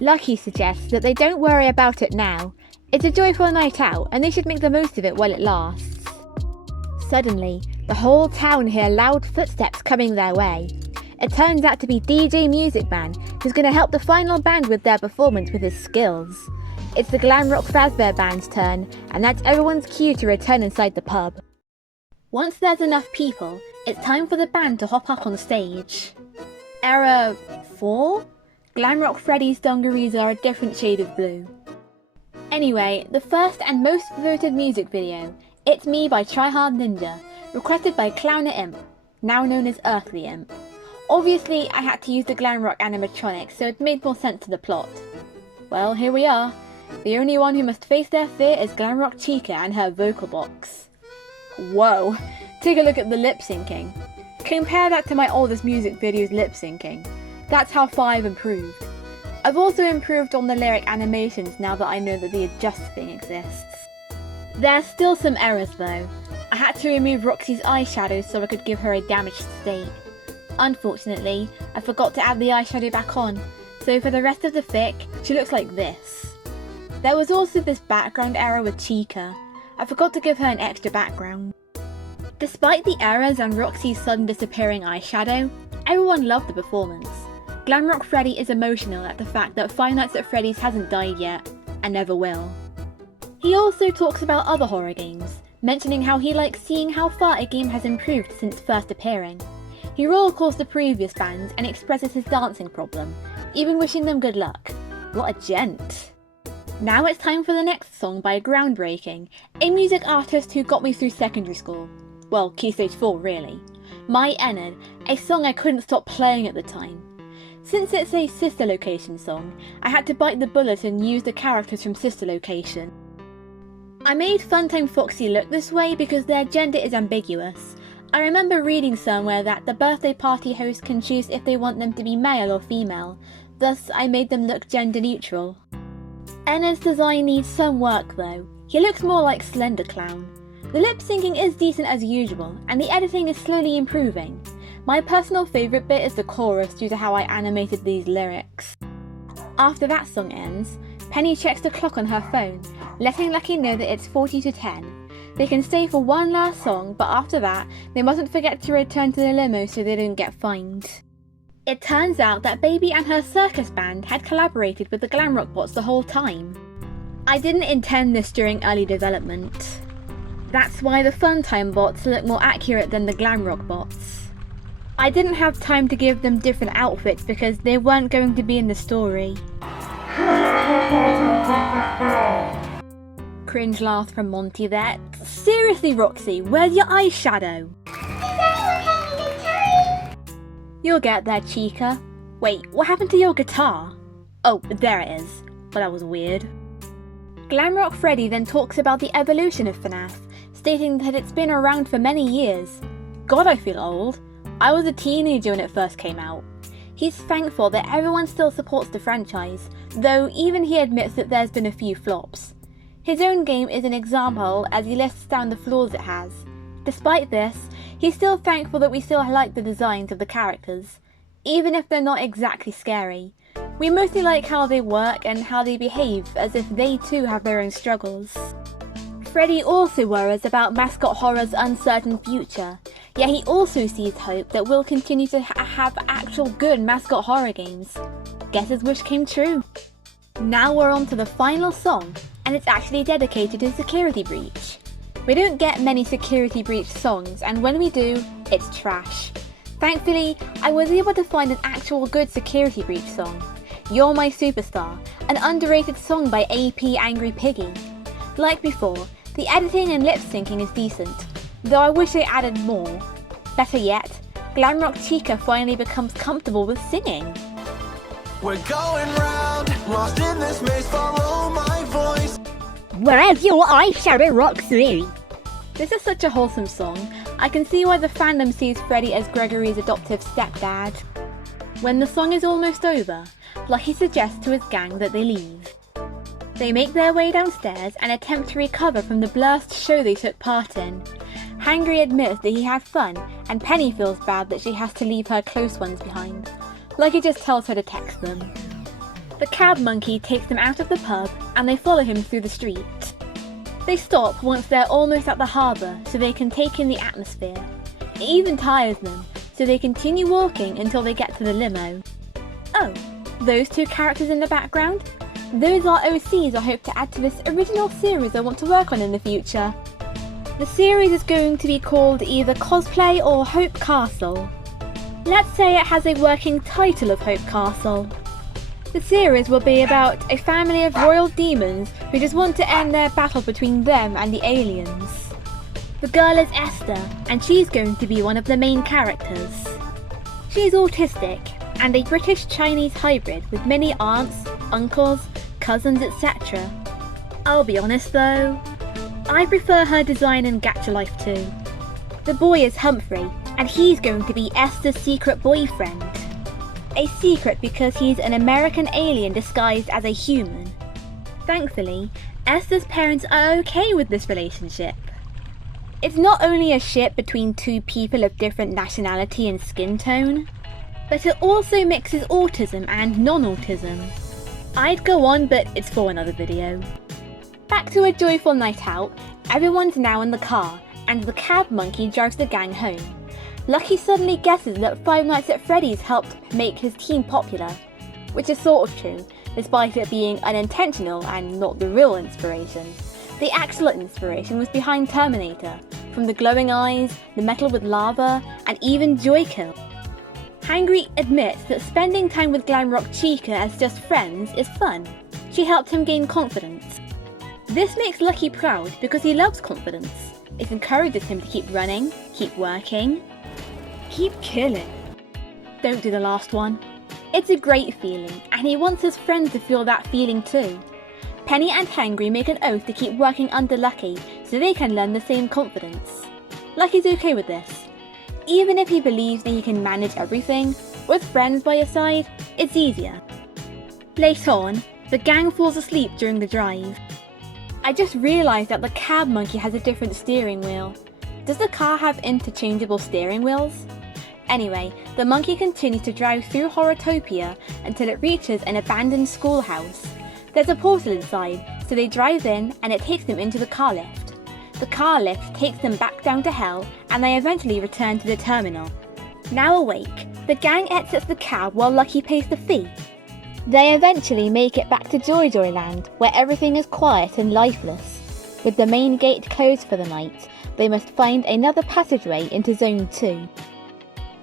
Lucky suggests that they don't worry about it now. It's a joyful night out and they should make the most of it while it lasts. Suddenly, the whole town hear loud footsteps coming their way. It turns out to be DJ Music Man, who's going to help the final band with their performance with his skills. It's the glam rock Fazbear Band's turn, and that's everyone's cue to return inside the pub. Once there's enough people, it's time for the band to hop up on stage. Error 4? Glamrock Freddy's dungarees are a different shade of blue. Anyway, the first and most voted music video, It's Me by Tryhard Ninja, requested by Clowner Imp, now known as Earthly Imp. Obviously, I had to use the Glamrock animatronics, so it made more sense to the plot. Well, here we are. The only one who must face their fear is Glamrock Chica and her vocal box. Whoa, take a look at the lip syncing. Compare that to my oldest music video's lip syncing. That's how far I've improved. I've also improved on the lyric animations now that I know that the adjust thing exists. There's still some errors though. I had to remove Roxy's eyeshadow so I could give her a damaged state. Unfortunately, I forgot to add the eyeshadow back on, so for the rest of the fic, she looks like this. There was also this background error with Chica. I forgot to give her an extra background. Despite the errors and Roxy's sudden disappearing eyeshadow, everyone loved the performance. Glamrock Freddy is emotional at the fact that Five Nights at Freddy's hasn't died yet, and never will. He also talks about other horror games, mentioning how he likes seeing how far a game has improved since first appearing. He roll calls the previous bands and expresses his dancing problem, even wishing them good luck. What a gent. Now it's time for the next song by Groundbreaking, a music artist who got me through secondary school. Well, Key Stage 4 really. My Enid, a song I couldn't stop playing at the time. Since it's a Sister Location song, I had to bite the bullet and use the characters from Sister Location. I made Funtime Foxy look this way because their gender is ambiguous. I remember reading somewhere that the birthday party host can choose if they want them to be male or female, thus I made them look gender neutral. Enna's design needs some work though. He looks more like Slender Clown. The lip syncing is decent as usual, and the editing is slowly improving. My personal favourite bit is the chorus due to how I animated these lyrics. After that song ends, Penny checks the clock on her phone, letting Lucky know that it's 40 to 10. They can stay for one last song, but after that, they mustn't forget to return to the limo so they don't get fined. It turns out that Baby and her circus band had collaborated with the Glamrock bots the whole time. I didn't intend this during early development. That's why the Funtime bots look more accurate than the Glamrock bots. I didn't have time to give them different outfits because they weren't going to be in the story. Cringe laugh from Monty there. Seriously, Roxy, where's your eyeshadow? You'll get there, Chica. Wait, what happened to your guitar? Oh, there it is. Well, that was weird. Glamrock Freddy then talks about the evolution of FNAF, stating that it's been around for many years. God, I feel old. I was a teenager when it first came out. He's thankful that everyone still supports the franchise, though even he admits that there's been a few flops. His own game is an example as he lists down the flaws it has. Despite this, he's still thankful that we still like the designs of the characters, even if they're not exactly scary. We mostly like how they work and how they behave as if they too have their own struggles. Freddy also worries about Mascot Horror's uncertain future, yet he also sees hope that we'll continue to have actual good Mascot Horror games. Guess his wish came true. Now we're on to the final song, and it's actually dedicated to Security Breach. We don't get many Security Breach songs, and when we do, it's trash. Thankfully, I was able to find an actual good Security Breach song. You're My Superstar, an underrated song by AP Angry Piggy. Like before, the editing and lip syncing is decent, though I wish they added more. Better yet, Glamrock Chica finally becomes comfortable with singing. We're going round, lost in this maze, follow my voice. Where's your eyeshadow, Roxy? This is such a wholesome song. I can see why the fandom sees Freddy as Gregory's adoptive stepdad. When the song is almost over, Lucky suggests to his gang that they leave. They make their way downstairs and attempt to recover from the blast show they took part in. Hangry admits that he had fun, and Penny feels bad that she has to leave her close ones behind. Lucky just tells her to text them. The cab monkey takes them out of the pub, and they follow him through the street. They stop once they're almost at the harbour so they can take in the atmosphere. It even tires them, so they continue walking until they get to the limo. Oh, those two characters in the background? Those are OCs I hope to add to this original series I want to work on in the future. The series is going to be called either Cosplay or Hope Castle. Let's say it has a working title of Hope Castle. The series will be about a family of royal demons who just want to end their battle between them and the aliens. The girl is Esther, and she's going to be one of the main characters. She's autistic, and a British-Chinese hybrid with many aunts, uncles, cousins, etc. I'll be honest though, I prefer her design in Gacha Life too. The boy is Humphrey, and he's going to be Esther's secret boyfriend. A secret because he's an American alien disguised as a human. Thankfully, Esther's parents are okay with this relationship. It's not only a ship between two people of different nationality and skin tone, but it also mixes autism and non-autism. I'd go on, but it's for another video. Back to a joyful night out, everyone's now in the car, and the cab monkey drives the gang home. Lucky suddenly guesses that Five Nights at Freddy's helped make his team popular, which is sort of true, despite it being unintentional and not the real inspiration. The actual inspiration was behind Terminator, from the glowing eyes, the metal with lava, and even Joy-Kill. Hangry admits that spending time with Glamrock Chica as just friends is fun. She helped him gain confidence. This makes Lucky proud because he loves confidence. It encourages him to keep running, keep working, keep killing. Don't do the last one. It's a great feeling, and he wants his friends to feel that feeling too. Penny and Hangry make an oath to keep working under Lucky so they can learn the same confidence. Lucky's okay with this. Even if he believes that he can manage everything, with friends by your side, it's easier. Late on, the gang falls asleep during the drive. I just realised that the cab monkey has a different steering wheel. Does the car have interchangeable steering wheels? Anyway, the monkey continues to drive through Horrortopia until it reaches an abandoned schoolhouse. There's a portal inside, so they drive in and it takes them into the car lift. The car lift takes them back down to hell and they eventually return to the terminal. Now awake, the gang exits the cab while Lucky pays the fee. They eventually make it back to Joy Joy Land, where everything is quiet and lifeless. With the main gate closed for the night, they must find another passageway into Zone 2.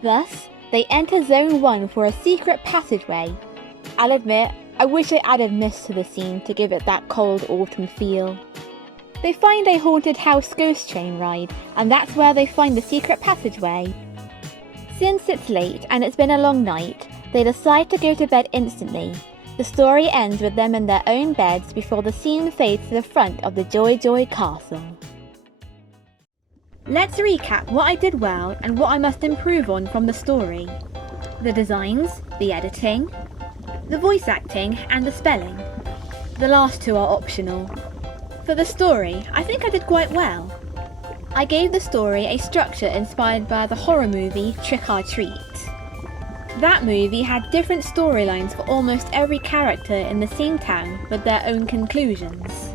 Thus, they enter Zone 1 for a secret passageway. I'll admit, I wish I added mist to the scene to give it that cold autumn feel. They find a haunted house ghost train ride, and that's where they find the secret passageway. Since it's late and it's been a long night, they decide to go to bed instantly. The story ends with them in their own beds before the scene fades to the front of the Joy Joy Castle. Let's recap what I did well and what I must improve on from the story. The designs, the editing, the voice acting and the spelling. The last two are optional. For the story, I think I did quite well. I gave the story a structure inspired by the horror movie Trick or Treat. That movie had different storylines for almost every character in the same town with their own conclusions.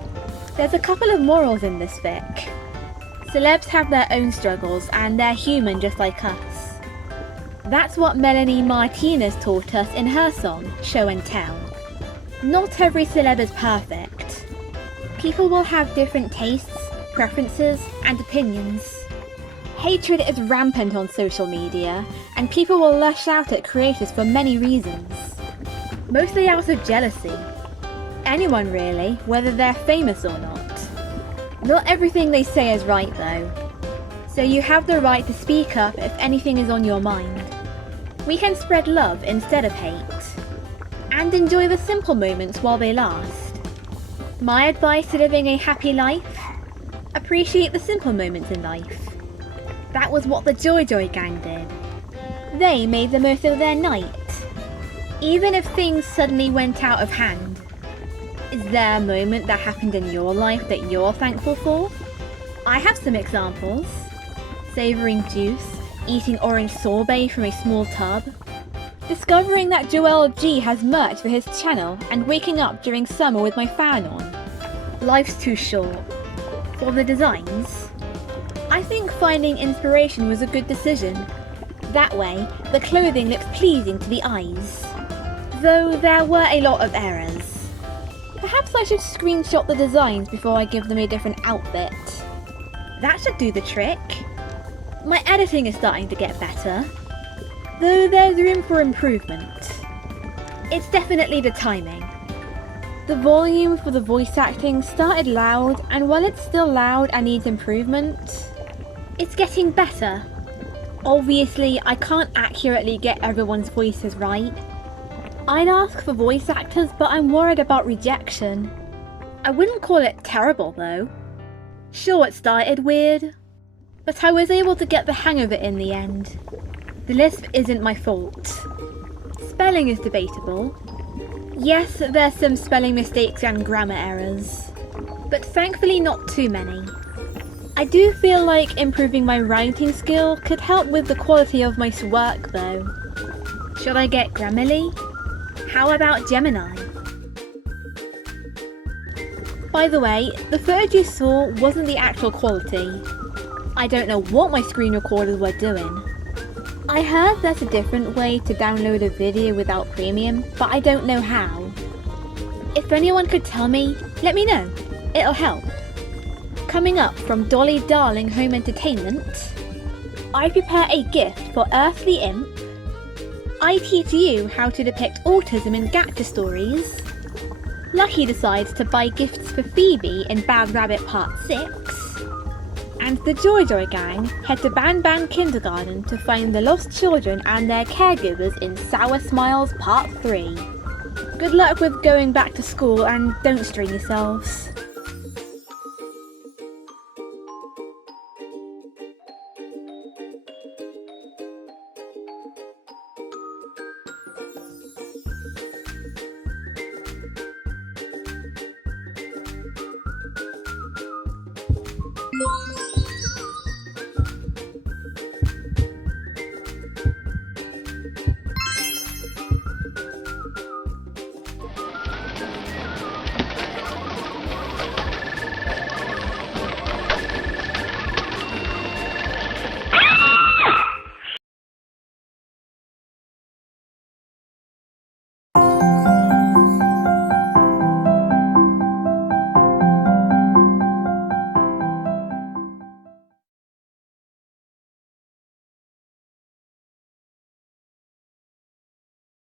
There's a couple of morals in this fic. Celebs have their own struggles and they're human just like us. That's what Melanie Martinez taught us in her song, Show and Tell. Not every celeb is perfect. People will have different tastes, preferences, and opinions. Hatred is rampant on social media, and people will lash out at creators for many reasons. Mostly out of jealousy. Anyone really, whether they're famous or not. Not everything they say is right though. So you have the right to speak up if anything is on your mind. We can spread love instead of hate. And enjoy the simple moments while they last. My advice to living a happy life? Appreciate the simple moments in life. That was what the Joy Joy gang did. They made the most of their night. Even if things suddenly went out of hand. Is there a moment that happened in your life that you're thankful for? I have some examples. Savouring juice, eating orange sorbet from a small tub, discovering that Joel G has merch for his channel and waking up during summer with my fan on. Life's too short. For the designs, I think finding inspiration was a good decision. That way, the clothing looks pleasing to the eyes. Though there were a lot of errors. Perhaps I should screenshot the designs before I give them a different outfit. That should do the trick. My editing is starting to get better, though there's room for improvement. It's definitely the timing. The volume for the voice acting started loud, and while it's still loud and needs improvement, it's getting better. Obviously, I can't accurately get everyone's voices right. I'd ask for voice actors, but I'm worried about rejection. I wouldn't call it terrible though. Sure, it started weird, but I was able to get the hang of it in the end. The lisp isn't my fault. Spelling is debatable. Yes, there's some spelling mistakes and grammar errors, but thankfully not too many. I do feel like improving my writing skill could help with the quality of my work though. Should I get Grammarly? How about Gemini? By the way, the footage you saw wasn't the actual quality. I don't know what my screen recorders were doing. I heard there's a different way to download a video without premium, but I don't know how. If anyone could tell me, let me know. It'll help. Coming up from Dolly Darling Home Entertainment, I prepare a gift for Earthly Imp. I teach you how to depict autism in Gacha stories. Lucky decides to buy gifts for Phoebe in Bad Rabbit Part 6. And the Joy Joy gang head to Ban Ban Kindergarten to find the lost children and their caregivers in Sour Smiles Part 3. Good luck with going back to school and don't strain yourselves.